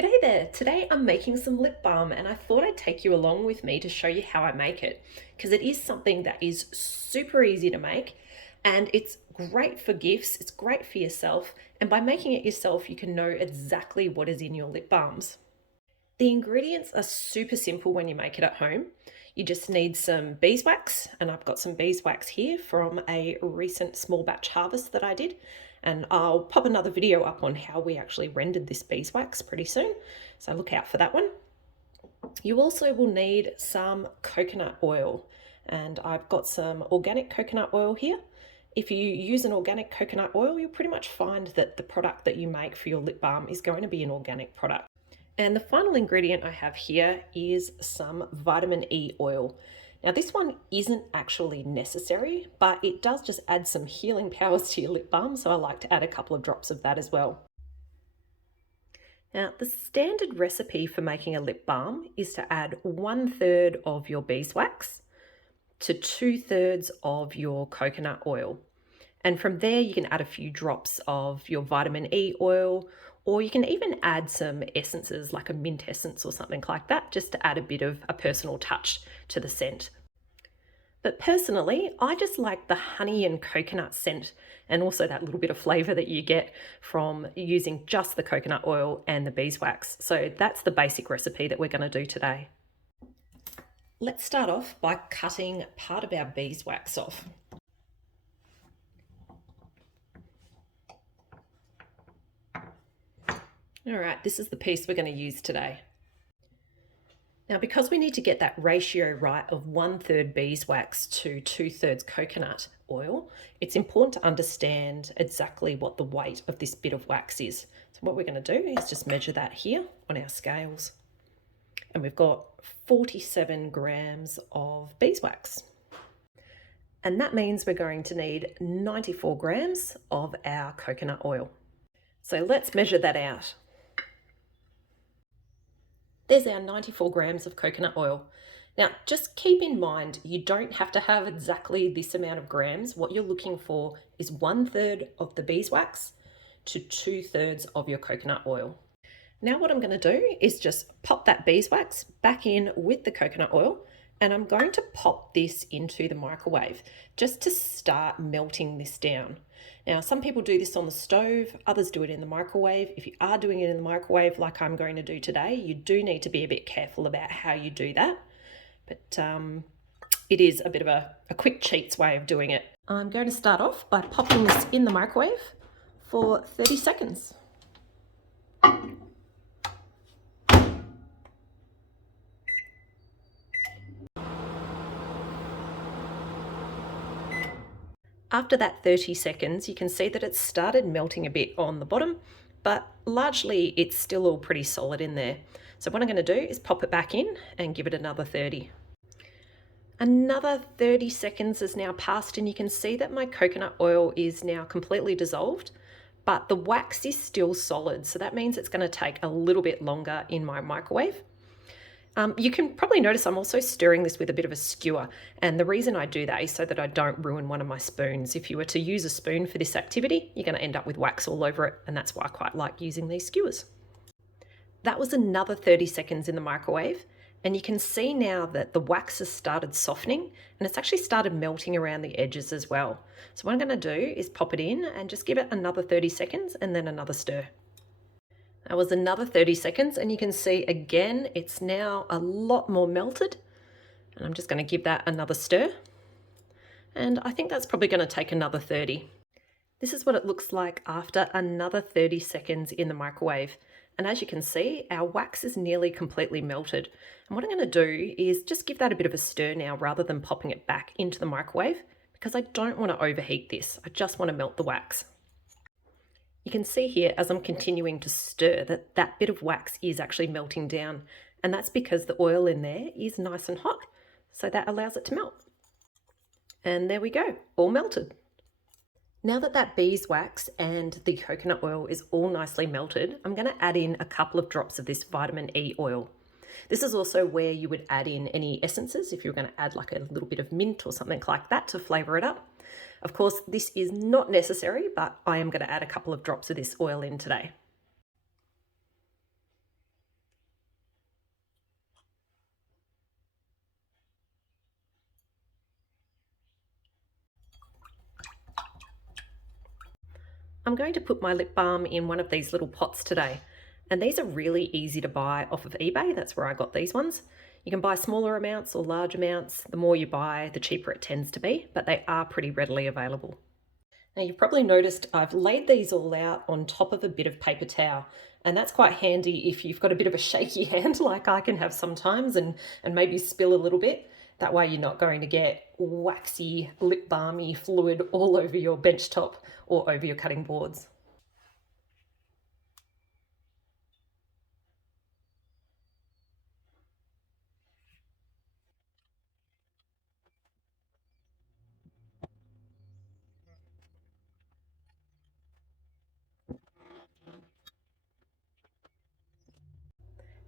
G'day there, today I'm making some lip balm and I thought I'd take you along with me to show you how I make it because it is something that is super easy to make and it's great for gifts, it's great for yourself, and by making it yourself you can know exactly what is in your lip balms. The ingredients are super simple when you make it at home. You just need some beeswax, and I've got some beeswax here from a recent small batch harvest that I did. And I'll pop another video up on how we actually rendered this beeswax pretty soon, so look out for that one. You also will need some coconut oil, and I've got some organic coconut oil here. If you use an organic coconut oil, you'll pretty much find that the product that you make for your lip balm is going to be an organic product. And the final ingredient I have here is some vitamin E oil. Now this one isn't actually necessary, but it does just add some healing powers to your lip balm, so I like to add a couple of drops of that as well. Now the standard recipe for making a lip balm is to add 1/3 of your beeswax to 2/3 of your coconut oil. And from there you can add a few drops of your vitamin E oil, or you can even add some essences like a mint essence or something like that, just to add a bit of a personal touch to the scent. But personally, I just like the honey and coconut scent and also that little bit of flavor that you get from using just the coconut oil and the beeswax. So that's the basic recipe that we're going to do today. Let's start off by cutting part of our beeswax off. All right, this is the piece we're going to use today. Now, because we need to get that ratio right of 1/3 beeswax to 2/3 coconut oil, it's important to understand exactly what the weight of this bit of wax is. So what we're going to do is just measure that here on our scales. And we've got 47 grams of beeswax. And that means we're going to need 94 grams of our coconut oil. So let's measure that out. There's our 94 grams of coconut oil. Now, just keep in mind, you don't have to have exactly this amount of grams. What you're looking for is 1/3 of the beeswax to 2/3 of your coconut oil. Now what I'm going to do is just pop that beeswax back in with the coconut oil, and I'm going to pop this into the microwave just to start melting this down. Now, some people do this on the stove, others do it in the microwave. If you are doing it in the microwave like I'm going to do today, you do need to be a bit careful about how you do that. But it is a bit of a quick cheats way of doing it. I'm going to start off by popping this in the microwave for 30 seconds. After that 30 seconds, you can see that it's started melting a bit on the bottom, but largely it's still all pretty solid in there. So what I'm going to do is pop it back in and give it another 30. Another 30 seconds has now passed, and you can see that my coconut oil is now completely dissolved, but the wax is still solid. So that means it's going to take a little bit longer in my microwave. You can probably notice I'm also stirring this with a bit of a skewer, and the reason I do that is so that I don't ruin one of my spoons. If you were to use a spoon for this activity, you're going to end up with wax all over it, and that's why I quite like using these skewers. That was another 30 seconds in the microwave, and you can see now that the wax has started softening, and it's actually started melting around the edges as well. So what I'm going to do is pop it in and just give it another 30 seconds and then another stir. That was another 30 seconds, and you can see again it's now a lot more melted, and I'm just going to give that another stir, and I think that's probably going to take another 30. This is what it looks like after another 30 seconds in the microwave, and as you can see our wax is nearly completely melted. And what I'm going to do is just give that a bit of a stir now rather than popping it back into the microwave, because I don't want to overheat this, I just want to melt the wax. You can see here as I'm continuing to stir that that bit of wax is actually melting down, and that's because the oil in there is nice and hot, so that allows it to melt. And there we go, all melted. Now that that beeswax and the coconut oil is all nicely melted, I'm going to add in a couple of drops of this vitamin E oil. This is also where you would add in any essences if you're going to add like a little bit of mint or something like that to flavour it up. Of course, this is not necessary, but I am going to add a couple of drops of this oil in today. I'm going to put my lip balm in one of these little pots today. And these are really easy to buy off of eBay. That's where I got these ones. You can buy smaller amounts or large amounts. The more you buy, the cheaper it tends to be, but they are pretty readily available. Now you've probably noticed I've laid these all out on top of a bit of paper towel. And that's quite handy if you've got a bit of a shaky hand like I can have sometimes and maybe spill a little bit. That way you're not going to get waxy, lip balmy fluid all over your bench top or over your cutting boards.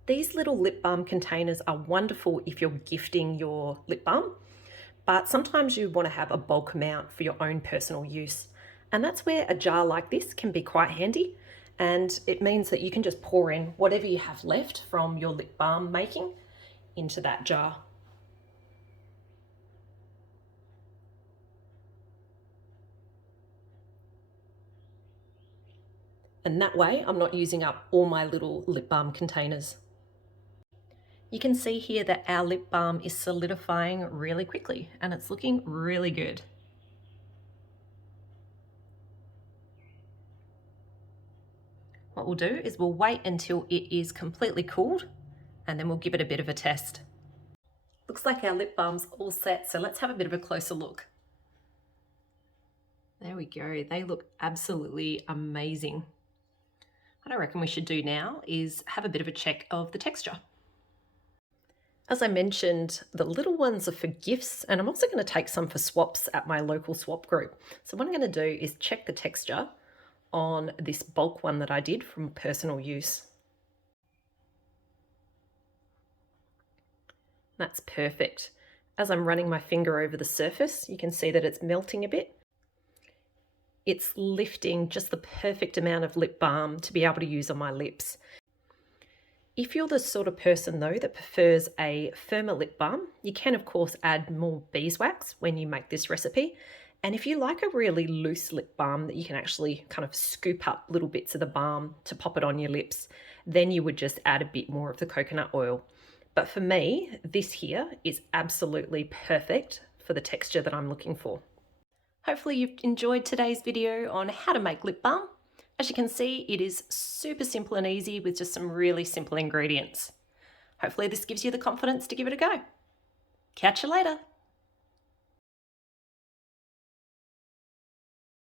These little lip balm containers are wonderful if you're gifting your lip balm, but sometimes you want to have a bulk amount for your own personal use. And that's where a jar like this can be quite handy. And it means that you can just pour in whatever you have left from your lip balm making into that jar. And that way I'm not using up all my little lip balm containers. You can see here that our lip balm is solidifying really quickly and it's looking really good. What we'll do is we'll wait until it is completely cooled and then we'll give it a bit of a test. Looks like our lip balm's all set, so let's have a bit of a closer look. There we go, they look absolutely amazing. What I reckon we should do now is have a bit of a check of the texture. As I mentioned, the little ones are for gifts, and I'm also going to take some for swaps at my local swap group. So what I'm going to do is check the texture on this bulk one that I did from personal use. That's perfect. As I'm running my finger over the surface, you can see that it's melting a bit. It's lifting just the perfect amount of lip balm to be able to use on my lips. If you're the sort of person though that prefers a firmer lip balm, you can of course add more beeswax when you make this recipe. And if you like a really loose lip balm that you can actually kind of scoop up little bits of the balm to pop it on your lips, then you would just add a bit more of the coconut oil. But for me, this here is absolutely perfect for the texture that I'm looking for. Hopefully you've enjoyed today's video on how to make lip balm. As you can see, it is super simple and easy with just some really simple ingredients. Hopefully this gives you the confidence to give it a go. Catch you later.